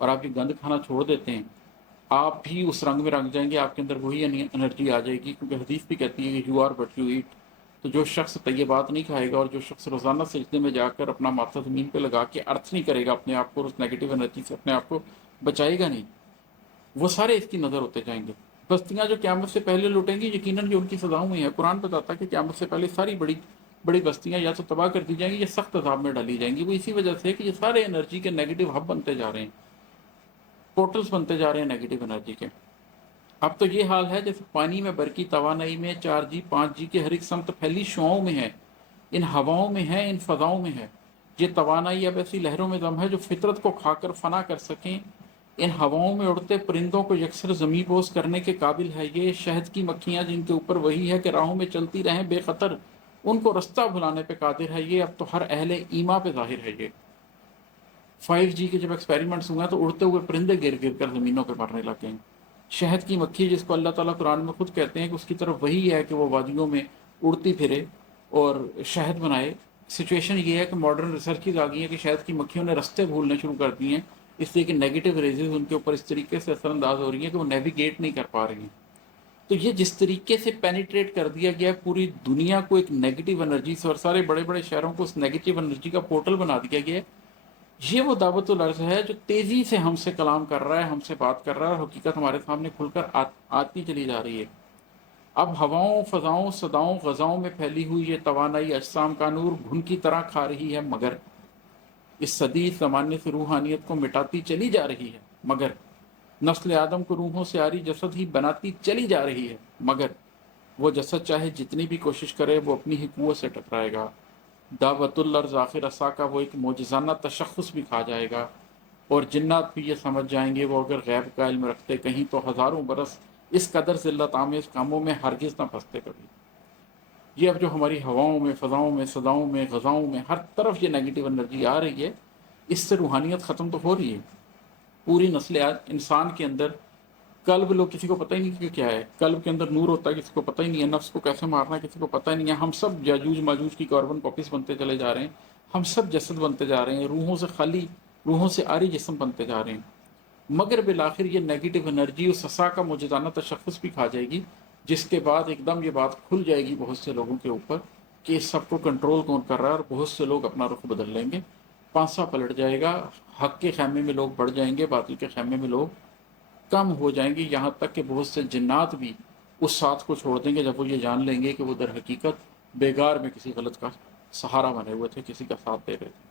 और आप ये गंद खाना छोड़ देते हैं, आप भी उस रंग में रंग जाएंगे, आपके अंदर वही एनर्जी आ जाएगी, क्योंकि हदीस भी कहती है कि you are what you eat. तो जो शख्स तय्यबात नहीं खाएगा और जो शख्स रोज़ाना सजदे में जाकर अपना माथा ज़मीन पे लगा के अर्थ नहीं करेगा अपने आप को, उस नेगेटिव एनर्जी से अपने आप को बचाएगा नहीं, वो सारे इसकी नज़र होते जाएंगे। बस्तियां जो क़यामत से पहले लुटेंगी, यकीनन ये उनकी सज़ाओं में है। कुरान बताता है कि क़यामत से पहले सारी बड़ी बड़ी बस्तियां या तो तबाह कर दी जाएंगी या सख्त अजाब में डाली जाएंगी। वो इसी वजह से है कि ये सारे एनर्जी के नेगेटिव हब बनते जा रहे हैं, पोर्टल्स बनते जा रहे हैं नेगेटिव एनर्जी के। अब तो ये हाल है जैसे पानी में बरकी तवानाई में 4G 5G के हर एक समत फैली शुआओं में है, इन हवाओं में है, इन फजाओं में है। ये तवानाई अब ऐसी लहरों में दम है जो फितरत को खाकर फना कर सकें। इन हवाओं में उड़ते परिंदों को यकसर ज़मीं बोस करने के काबिल है ये। शहद की मक्खियाँ जिनके ऊपर वही है कि राहों में चलती रहें बेखतर, उनको रास्ता भुलाने पे कादिर है ये। अब तो हर अहले ईमा पे जाहिर है ये। 5G के जब एक्सपेरिमेंट्स हुए हैं तो उड़ते हुए परिंदे गिर गिर कर ज़मीनों पर मरने लगे हैं। शहद की मक्खी जिसको अल्लाह ताला कुरान में खुद कहते हैं कि उसकी तरफ वही है कि वो वादियों में उड़ती फिरे और शहद बनाए। सिचुएशन ये है कि मॉडर्न रिसर्चेज आ गई है कि शहद की मक्खियों ने रास्ते भूलने शुरू कर दिए हैं, इसलिए कि नेगेटिव रेजेस उनके ऊपर इस तरीके से असरअंदाज हो रही हैं कि वो नेविगेट नहीं कर पा रही हैं। तो ये जिस तरीके से पेनिट्रेट कर दिया गया है पूरी दुनिया को एक नेगेटिव एनर्जी से, और सारे बड़े बड़े शहरों को उस नेगेटिव एनर्जी का पोर्टल बना दिया गया है, ये वो दावतुल अर्ज़ है जो तेज़ी से हमसे कलाम कर रहा है, हमसे बात कर रहा है, और हकीकत हमारे सामने खुलकर आती चली जा रही है। अब हवाओं फ़ज़ाओं सदाओं ग़ज़ाओं में फैली हुई ये तवानाई अजसाम का नूर घुन की तरह खा रही है, मगर इस सदी ज़माने से रूहानियत को मिटाती चली जा रही है। मगर नस्ल आदम को रूहों से आरी जसद ही बनाती चली जा रही है, मगर वो जसद चाहे जितनी भी कोशिश करे वो अपनी ही कुव्वत से टकराएगा। दावतुल अर्ज़ आखिर असा का वो एक मोजज़ाना तशख़्ख़ुस भी खा जाएगा, और जिन्नात भी ये समझ जाएंगे वो अगर गैब का इल्म रखते कहीं तो हज़ारों बरस इस कदर ज़िल्लत आमेज़ कामों में हरगिज़ ना फंसते कभी। ये अब जो हमारी हवाओं में फ़ज़ाओं में सदाओं में ग़ज़ाओं में हर तरफ ये नेगेटिव एनर्जी आ रही है, इससे रूहानियत ख़त्म तो हो रही है। पूरी नस्ल इंसान के अंदर कल्ब, लोग किसी को पता ही नहीं कि क्या है। कल्ब के अंदर नूर होता है, किसी को पता ही नहीं है। नफ्स को कैसे मारना है किसी को पता ही नहीं है। हम सब याजूज माजूज की कार्बन कॉपीज बनते चले जा रहे हैं। हम सब जसद बनते जा रहे हैं, रूहों से खाली, रूहों से आरी जिस्म बनते जा रहे हैं। मगर बिलाखिर ये नेगेटिव एनर्जी उस ससा का मुजदाना तशख़्ख़ुस भी खा जाएगी, जिसके बाद एकदम ये बात खुल जाएगी बहुत से लोगों के ऊपर कि इस सबको कंट्रोल कौन कर रहा है, और बहुत से लोग अपना रुख बदल लेंगे। पांसा पलट जाएगा, हक के खैमे में लोग बढ़ जाएंगे, बातिल के खैमे में लोग कम हो जाएंगे। यहाँ तक कि बहुत से जिन्नात भी उस साथ को छोड़ देंगे जब वो ये जान लेंगे कि वो दर हकीकत बेगार में किसी गलत का सहारा बने हुए थे, किसी का साथ दे रहे थे।